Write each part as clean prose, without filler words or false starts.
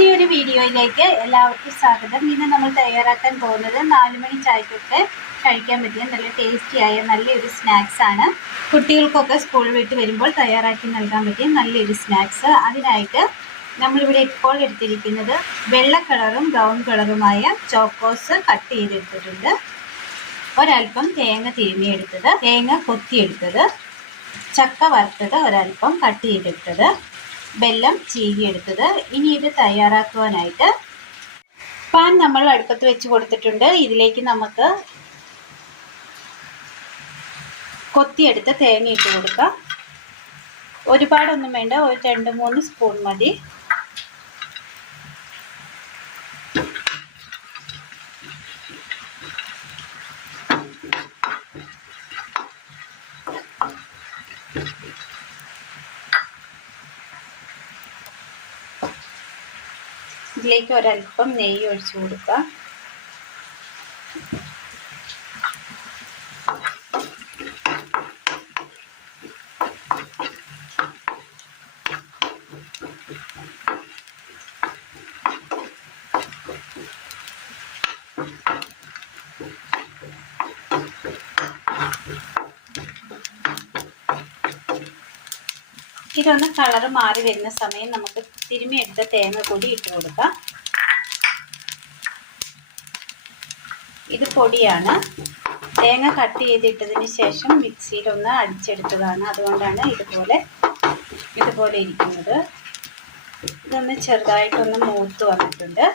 പുതിയൊരു വീഡിയോയിലേക്ക് എല്ലാവർക്കും സ്വാഗതം. ഇന്ന് നമ്മൾ തയ്യാറാക്കാൻ പോകുന്നത് 4 മണി ചായക്കൊക്കെ കഴിക്കാൻ പറ്റിയ നല്ല ടേസ്റ്റിയായ നല്ലൊരു സ്നാക്സാണ്. കുട്ടികൾക്കൊക്കെ സ്കൂൾ വിട്ട് വരുമ്പോൾ തയ്യാറാക്കി നൽകാൻ പറ്റിയ നല്ലൊരു സ്നാക്സ്. അതിനായിട്ട് നമ്മളിവിടെ ഇപ്പോൾ എടുത്തിരിക്കുന്നത് വെള്ള കളറും ബ്രൗൺ കളറുമായ ചോക്കോസ് കട്ട് ചെയ്തെടുത്തിട്ടുണ്ട്, ഒരൽപ്പം തേങ്ങ തിരുമ്മിയെടുത്തത്, തേങ്ങ കൊത്തിയെടുത്തത്, ചക്ക വറുത്തത് ഒരൽപ്പം കട്ട് ചെയ്തെടുത്തത്, വെല്ലം ചീകിയെടുത്തത്. ഇനി ഇത് തയ്യാറാക്കുവാനായിട്ട് പാൻ നമ്മൾ അടുപ്പത്ത് വെച്ച് കൊടുത്തിട്ടുണ്ട്. ഇതിലേക്ക് നമുക്ക് കൊത്തിയെടുത്ത തേങ്ങ ഇട്ട് കൊടുക്കാം. ഒരുപാടൊന്നും വേണ്ട, ഒരു 2-3 സ്പൂൺ മതി. ഇതിലേക്ക് ഒരൽപ്പം നെയ്യ് ഒഴിച്ചു കൊടുക്കാം. ഇതൊന്ന് കളറ് മാറി വരുന്ന സമയം നമുക്ക് തിരുമ്മിയെടുത്ത തേങ്ങ കൂടി ഇട്ട് കൊടുക്കാം. ഇത് പൊടിയാണ്, തേങ്ങ കട്ട് ചെയ്തിട്ടതിന് ശേഷം മിക്സിയിലൊന്ന് അടിച്ചെടുത്തതാണ്, അതുകൊണ്ടാണ് ഇതുപോലെ ഇരിക്കുന്നത്. ഇതൊന്ന് ചെറുതായിട്ടൊന്ന് മൂത്ത് വന്നിട്ടുണ്ട്.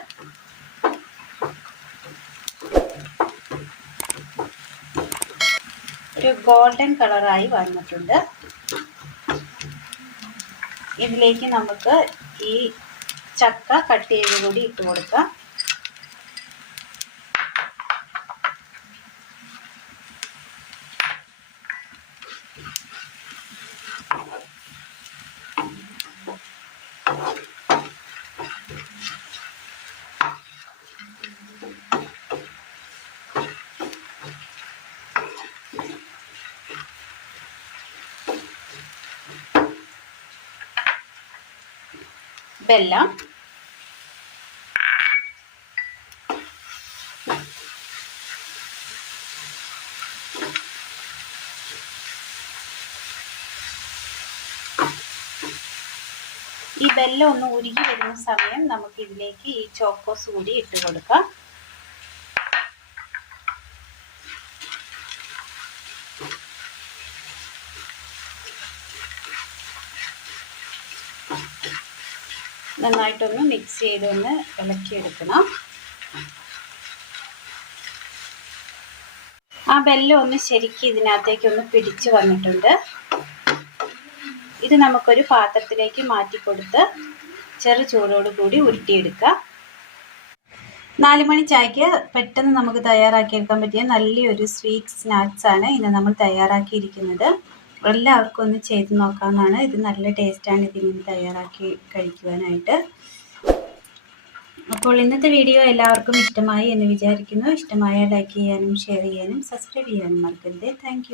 ഒരു ഗോൾഡൻ കളറായി വന്നിട്ടുണ്ട്. ഇതിലേക്ക് നമുക്ക് ഈ ചക്ക കട്ട് ചെയ്ത് കൂടി ഇട്ട് കൊടുക്കാം. വെല്ലം, ഈ വെല്ലം ഒന്ന് ഉരുകി വരുന്ന സമയം നമുക്ക് ഇതിലേക്ക് ഈ ചോക്കോസ് കൂടി ഇട്ട് കൊടുക്കാം. നന്നായിട്ടൊന്ന് മിക്സ് ചെയ്തൊന്ന് ഇളക്കിയെടുക്കണം. ആ വെല്ലം ഒന്ന് ശരിക്കും ഇതിനകത്തേക്കൊന്ന് പിടിച്ചു വന്നിട്ടുണ്ട്. ഇത് നമുക്കൊരു പാത്രത്തിലേക്ക് മാറ്റി കൊടുത്ത് ചെറു ചൂടോട് കൂടി ഉരുട്ടിയെടുക്കാം. 4 മണി ചായക്ക് പെട്ടെന്ന് നമുക്ക് തയ്യാറാക്കിയെടുക്കാൻ പറ്റിയ നല്ലൊരു സ്വീറ്റ് സ്നാക്സ് ആണ് ഇന്ന് നമ്മൾ തയ്യാറാക്കിയിരിക്കുന്നത്. എല്ലാവർക്കും ഒന്ന് ചെയ്ത് നോക്കാവുന്നതാണ്. ഇത് നല്ല ടേസ്റ്റാണ് ഇതിങ്ങനെ തയ്യാറാക്കി കഴിക്കുവാനായിട്ട്. അപ്പോൾ ഇന്നത്തെ വീഡിയോ എല്ലാവർക്കും ഇഷ്ടമായി എന്ന് വിചാരിക്കുന്നു. ഇഷ്ടമായ ലൈക്ക് ചെയ്യാനും ഷെയർ ചെയ്യാനും സബ്സ്ക്രൈബ് ചെയ്യാനും മറക്കരുത്. താങ്ക്